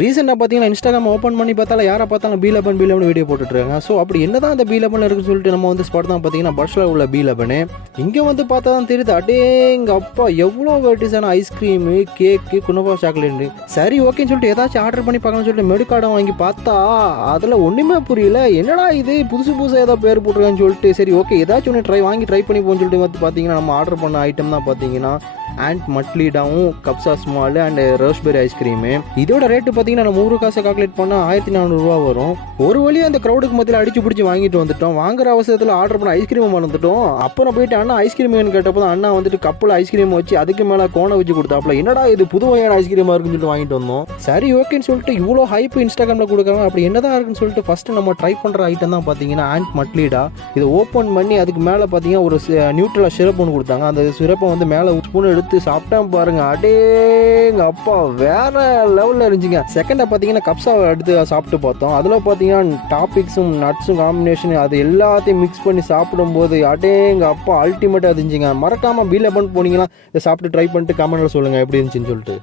ரீசெண்டாக பார்த்தீங்கன்னா Instagram open பண்ணி பார்த்தாலும் யாரை பார்த்தாலும் பி11 வீடியோ போட்டுட்ருக்காங்க. ஸோ அப்படி என்ன தான் அந்த பி11 இருக்குன்னு சொல்லிட்டு நம்ம வந்து ஸ்பாட் தான் பார்த்தீங்கன்னா பர்ஷில் உள்ள பி11 இங்கே வந்து பார்த்தா தான் தெரியுது. எங்கள் அப்பா எவ்வளோ வெரைட்டிஸான ஐஸ்கிரீமு, கேக்கு, குனோவா சாக்லேட்டு. சரி ஓகேன்னு சொல்லிட்டு ஏதாச்சும் ஆர்டர் பண்ணி பார்க்கலாம்னு சொல்லிட்டு மெனு கார்டை வாங்கி பார்த்தா அதில் ஒன்றுமே புரியல. என்னடா இது புதுசாக ஏதோ பேர் போட்டுருக்கான்னு சொல்லிட்டு சரி ஓகே ஏதாச்சும் ஒன்று ட்ரை பண்ணி போன்னு சொல்லிட்டு வந்து பார்த்தீங்கன்னா நம்ம ஆர்டர் பண்ண ஐட்டம் தான் பார்த்தீங்கன்னா அண்ட் மட்லிடாவும் கப்ஸா ஸ்மால் அண்ட் ரோஸ்பெரி ஐஸ்கிரீமு. இதோட ரேட்டு பார்த்தீங்கன்னா நம்ம 100 காசை கால்குலேட் பண்ணால் 1400 ரூபா வரும். ஒரு வழியாக அந்த க்ரௌடுக்கு மத்தியில் அடிச்சு பிடிச்சி வாங்கிட்டு வந்துட்டோம். வாங்குற அவசரத்தில் ஆர்டர் பண்ண ஐஸ்கிரீம் மறந்துட்டோம். அப்புறம் போயிட்டு அண்ணா ஐஸ்கிரீம் கேட்டப்போ தான் அண்ணா வந்துட்டு கப்பில் ஐஸ்கிரீம் வச்சு அதுக்கு மேலே கோனை வச்சு கொடுத்தாப்புல. என்னடா இது புது வகையான ஐஸ்கிரீமாக இருக்குன்னு சொல்லிட்டு வாங்கிட்டு வந்தோம். சரி ஓகேன்னு சொல்லிட்டு இவ்வளோ ஹைப் இன்ஸ்டாகிராமில் கொடுக்குறாங்க. அப்படி என்னதான் இருக்குன்னு சொல்லிட்டு ஃபஸ்ட்டு நம்ம ட்ரை பண்ணுற ஐட்டம் தான் பார்த்தீங்கன்னா அண்ட் மட்லிடா. இதை ஓப்பன் பண்ணி அதுக்கு மேலே பார்த்தீங்கன்னா ஒரு நியூட்ரலா சிரப் ஒன்று கொடுத்தாங்க. அந்த சிரப்பை வந்து மேலே ஸ்பூன் எடுத்து சாப்பிட்டேன் பாருங்க. எங்கள் அப்பா வேற லெவலில் இருந்துச்சுங்க. செகண்டாக பார்த்தீங்கன்னா கப்ஸா எடுத்து சாப்பிட்டு பார்த்தோம். அதில் பார்த்தீங்கன்னா டாபிக்ஸும் நட்ஸும் காம்பினேஷன் அது எல்லாத்தையும் மிக்ஸ் பண்ணி சாப்பிடும்போது எங்கள் அப்பா அல்டிமேட்டாக இருந்துச்சுங்க. மறக்காமல் பி11 போனீங்கன்னா இதை சாப்பிட்டு ட்ரை பண்ணிட்டு கமெண்ட்டில் சொல்லுங்கள் எப்படி இருந்துச்சுன்னு சொல்லிட்டு.